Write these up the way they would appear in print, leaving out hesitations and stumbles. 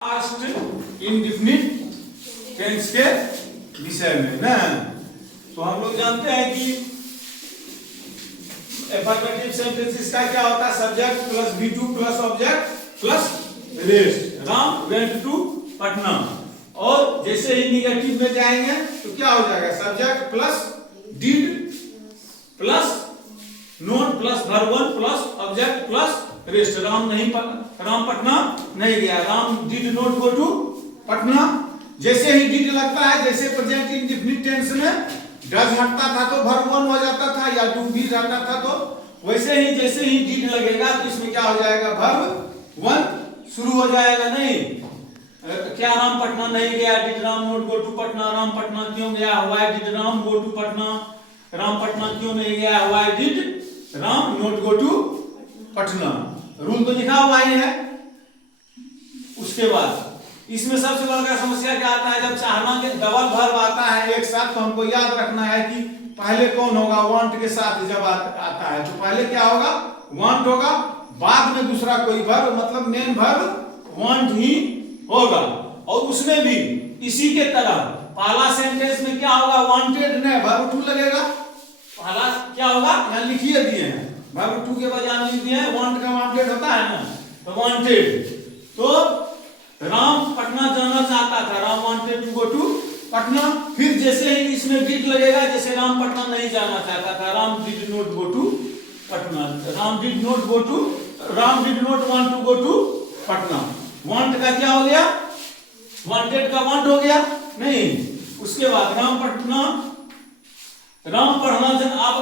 Past indefinite tense के विषय में ना। तो हम लोग जानते हैं कि अफर्मेटिव सेंटेंसेस का क्या होता है, subject plus V2 plus object plus rest. Ram went to Patna. और जैसे ही निगेटिव में जाएंगे तो क्या हो जाएगा, subject plus did plus not plus verb one plus object plus rest. Ram Patna नहीं गया। Ram did not go to Patna. जैसे ही डिड लगता है, जैसे प्रेजेंट इंडेफिनिट टेंस में डज हटता था तो वर्ब वन हो जाता था, या डू भी हटता था तो वैसे ही जैसे ही डिड लगेगा तो इसमें क्या हो जाएगा, वर्ब वन शुरू हो जाएगा। नहीं, क्या राम पटना नहीं गया, did Ram not go to Patna. Ram Patna क्यों गया, why did Ram go to Patna. Ram Patna क्यों नहीं गया, why did Ram not go to Patna. Rule तो लिखा हुआ ही है। उसके बाद इसमें सबसे बड़ा समस्या क्या आता है, जब चाहना के डबल वर्ब आता है एक साथ, तो हमको याद रखना है कि पहले कौन होगा, वांट के साथ जब आता है तो पहले क्या होगा, वांट होगा, बाद में दूसरा कोई वर्ब, मतलब मेन वर्ब वांट ही होगा। और उसमें भी इसी के तरह पहला सेंटेंस में क्या होगा, वांटेड ने वर्ब टू लगेगा। पहला क्या होगा, यहाँ लिखिए दिए हैं, वर्ब टू के बजाय लिख दिए हैं, वांट का वांटेड होता है ना, तो वांटेड। तो राम पटना जाना चाहता था, Ram wanted to go to Patna. फिर जैसे ही इसमें डिड लगेगा, जैसे राम पटना नहीं जाना चाहता था, Ram did not go to Patna. Ram did not want to go to Patna. Want का क्या हो गया, वांटेड का वांट हो गया नहीं। उसके बाद राम पढ़ना अब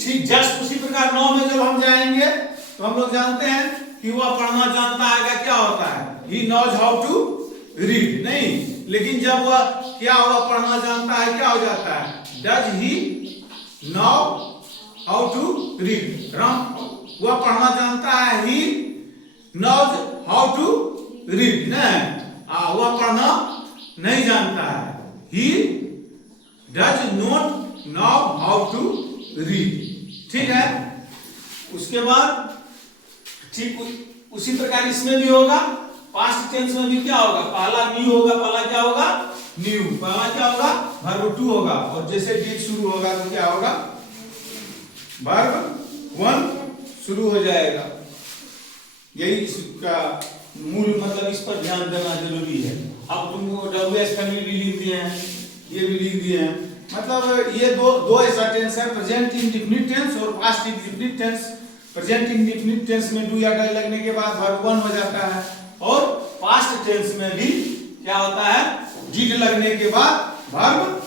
ठीक जस्ट उसी प्रकार 9 में जब हम जाएंगे तो हम लोग जानते हैं कि वह पढ़ना जानता है, क्या होता है, he knows how to read। नहीं, लेकिन जब वह क्या हुआ, पढ़ना जानता है, क्या हो जाता है, does he know how to read। Ram वह पढ़ना जानता है, he knows how to read। नहीं, वह पढ़ना नहीं जानता है, he does not know how to read। ठीक है। उसके बाद ठीक उसी प्रकार इसमें भी होगा, पास्ट टेंस में भी क्या होगा, पहला न्यू होगा, पहला क्या होगा, न्यू। पहला क्या होगा, वर्ब टू होगा, और जैसे डिड शुरू होगा तो क्या होगा, वर्ब वन शुरू हो जाएगा। यही इसका मूल मतलब, इस पर ध्यान देना जरूरी है। अब तुमको WS फैमिली भी लिख दिए हैं, ये भी लिख दिए हैं, मतलब ये दो ऐसा टेंस है, प्रेजेंट इंडेफिनिट टेंस और past indefinite tense. Present indefinite tense में डू या डज लगने के बाद वर्ब वन हो जाता है, और पास्ट टेंस में भी क्या होता है, डिड लगने के बाद वर्ब